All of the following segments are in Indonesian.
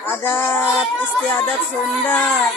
Adat istiadat Sunda.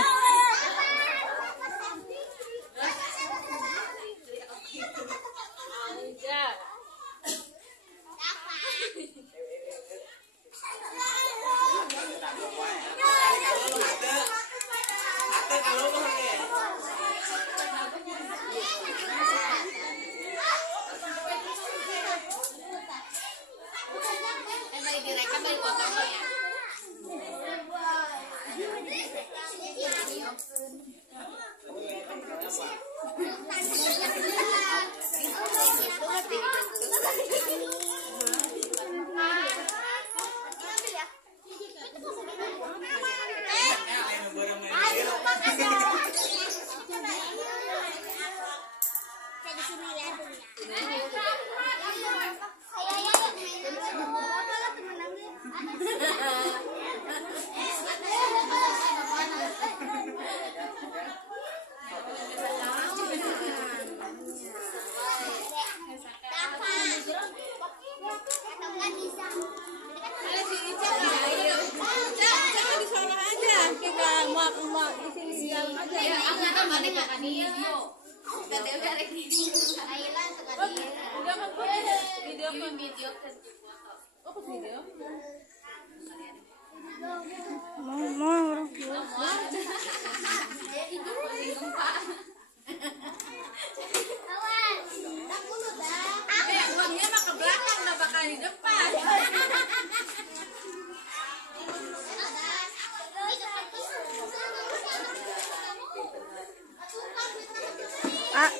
Uangnya mah ke belakang, udah bakal di depan.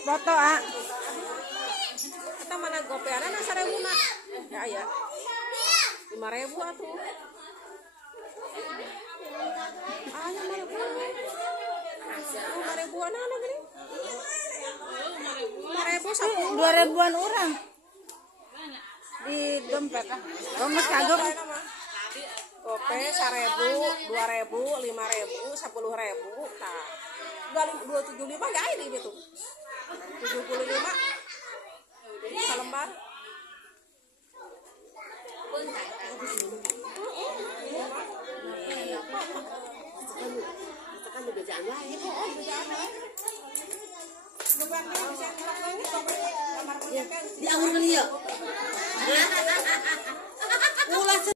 Foto kita mana gopeana na 1.000 nak ya 5.000 atuh aya 5.000-an ana gini 5.000 2.000-an orang di dompet geus kagem gope 1.000 2.000 5.000 10.000 tah 275 gak ada itu 75 selembar di anggur beliau